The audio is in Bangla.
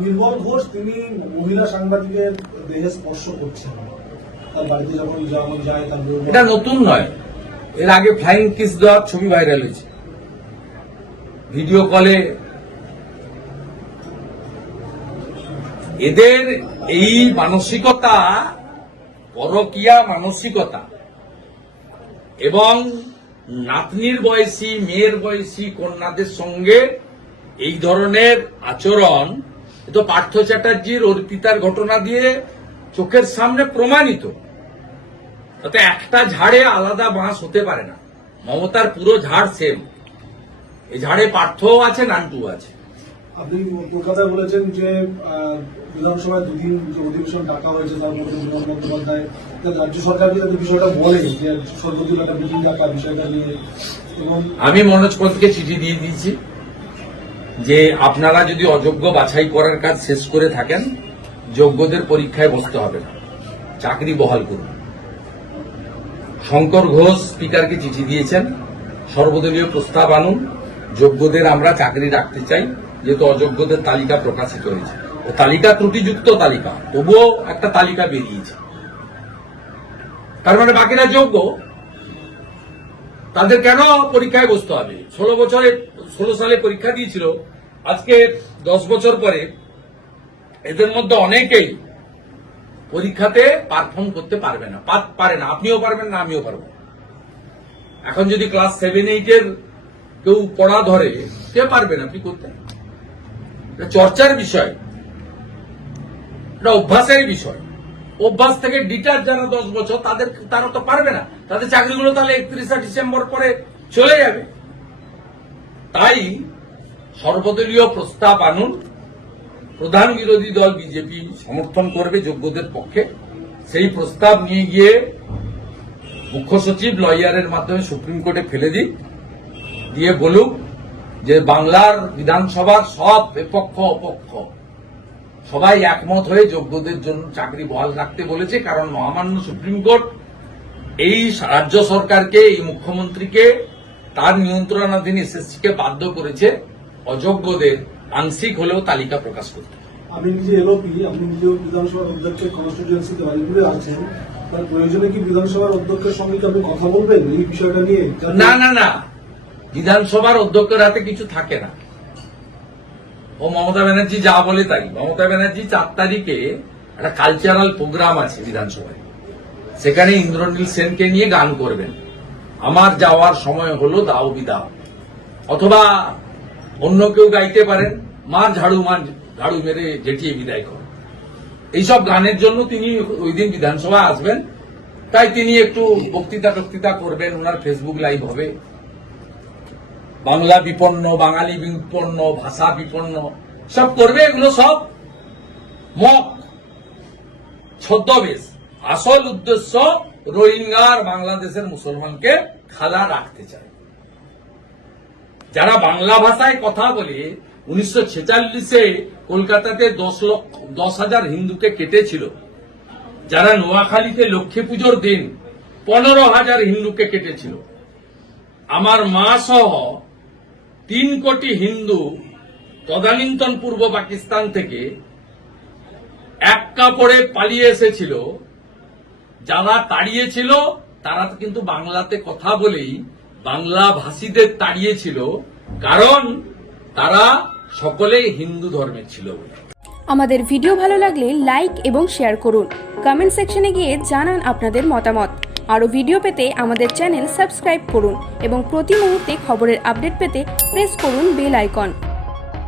নির্মল ঘোষ, তিনি মহিলা সাংবাদিকের দেহে স্পর্শ করছেন। তার বাড়িতে যখন যখন যায়, তার এটা নতুন নয়। এর আগে ফ্লাইং কিস দেওয়ার ছবি ভাইরাল হয়েছে। ভিডিও কলে এদের এই মানসিকতা, পরকিয়া মানসিকতা এবং নাতনির বয়সী, মেয়ের বয়সী কন্যাদের সঙ্গে এই ধরনের আচরণ তো পার্থ চ্যাটার্জির অর্পিতার ঘটনা দিয়ে চোখের সামনে প্রমাণিত। তাতে একটা ঝাড়ে আলাদা বাঁশ হতে পারে না। মমতার পুরো ঝাড় সেম এই ঝাড়ে পার্থও আছে নান্টু আছে। আপনি কলকাতায় বলেছেন যে বিধানসভায় দুদিন যে অধিবেশন ডাকা হয়েছে তার মধ্যে বিমান বন্দ্যোপাধ্যায় রাজ্য সরকারকে যাতে বিষয়টা বলে যে সর্বদীয় একটা মিটিং ডাকা বিষয়টা নিয়ে? এবং আমি মনোজ পন্থকে চিঠি দিয়ে দিয়েছি। যে আপনারা যদি অযোগ্য বাছাই করার কাজ শেষ করে থাকেন, যোগ্যদের পরীক্ষায় বসতে হবে না। চাকরি বহাল করুন। শঙ্কর ঘোষ স্পিকারকে চিঠি দিয়েছেন, সর্বদলীয় প্রস্তাব আনুন, যোগ্যদের আমরা চাকরি রাখতে চাই, যেহেতু অযোগ্যদের তালিকা প্রকাশিত হয়েছে। ও তালিকা ত্রুটিযুক্ত তালিকা, তবুও একটা তালিকা বেরিয়েছে। তার মানে বাকিরা যোগ্য? তাদের কেন পরীক্ষায় বসতে হবে? ষোলো বছরে ষোলো সালে পরীক্ষা দিয়েছিল। আজকে দশ বছর পরে এদের মধ্যে অনেকেই পরীক্ষাতে পারফর্ম করতে পারবে না। পারে না। আপনিও পারবেন না, আমিও পারব। এখন যদি ক্লাস সেভেন এইটের কেউ পড়া ধরে, সে পারবে না আপনি করতে? চর্চার বিষয়। এটা অভ্যাসের বিষয়। অভ্যাস থেকে ডিটার যারা দশ বছর, তাদের তারা তো পারবে না। তাদের চাকরিগুলো তাহলে একত্রিশে ডিসেম্বর পরে চলে যাবে। তাই সর্বদলীয় প্রস্তাব আনুন, প্রধান বিরোধী দল বিজেপি সমর্থন করবে যোগ্যদের পক্ষে। সেই প্রস্তাব নিয়ে গিয়ে মুখ্য সচিব লয়ারের মাধ্যমে সুপ্রিম কোর্টে ফেলে দিক দিয়ে বলুক যে বাংলার বিধানসভার সব বিপক্ষ অপক্ষ সবাই একমত হয়ে যোগ্যদের জন্য চাকরি বহাল রাখতে বলেছে, কারণ মহামান্য সুপ্রিম কোর্ট এই রাজ্য সরকারকে, এই মুখ্যমন্ত্রীকে তার নিয়ন্ত্রণাধীন এসএসসি কে বাধ্য করেছে অযোগ্যদের আংশিক হলেও তালিকা প্রকাশ করতে। আপনি নিজে এলওপি আপনি নিজেও বিধানসভার অধ্যক্ষের কনস্টিটিউয়েন্সিতে বাড়িগুলো আছেন। তার প্রয়োজনে কি বিধানসভার অধ্যক্ষের সঙ্গে আপনি কথা বলবেন? এই বিষয়টা নিয়ে না না না। বিধানসভার অধ্যক্ষের হাতে কিছু থাকে না। ও মমতা ব্যানার্জি যা বলে তাই। মমতা ব্যানার্জি চার তারিখে একটা কালচারাল প্রোগ্রাম আছে বিধানসভায়। সেখানে ইন্দ্রনীল সেনকে নিয়ে গান করবেন। আমার যাওয়ার সময় হলো দাও বিদাও। অথবা অন্য কেউ গাইতে পারেন মার ঝাড়ু মার ঝাড়ু মেরে জেঠিয়ে বিদায় কর। এইসব গানের জন্য তিনি ওই দিন বিধানসভা আসবেন। তাই তিনি একটু বক্তৃতা টক্তৃতা করবেন, ওনার ফেসবুক লাইভ হবে। বাংলা বিপন্ন, বাঙালি বিপন্ন, ভাষা বিপন্ন, সব করবে এগুলো সব। মক, ছদ্মবেশ, আসল উদ্দেশ্য রোহিঙ্গার বাংলাদেশের মুসলমানকে খালা রাখতে চায়। যারা বাংলা ভাষায় কথা বলে, উনিশশো ছেচাল্লিশে কলকাতাতে দশ লক্ষ, দশ হাজার হিন্দুকে কেটেছিল। যারা নোয়াখালীতে লক্ষ্মী পুজোর দিন পনেরো হাজার হিন্দুকে কেটেছিল। আমার মা সহ তিন কোটি হিন্দু তদানীন্তন পূর্ব পাকিস্তান থেকে এক কাপড়ে পালিয়ে এসেছিল। যারা তাড়িয়েছিল, তারা কিন্তু বাংলাতে কথা বলেই বাংলা ভাষীদের তাড়িয়েছিল, কারণ তারা সকলেই হিন্দু ধর্মের ছিল আমাদের ভিডিও ভালো লাগলে লাইক এবং শেয়ার করুন। কমেন্ট সেকশনে গিয়ে জানান আপনাদের মতামত। আরও ভিডিও পেতে আমাদের চ্যানেল সাবস্ক্রাইব করুন এবং প্রতি মুহূর্তে খবরের আপডেট পেতে প্রেস করুন বেল আইকন।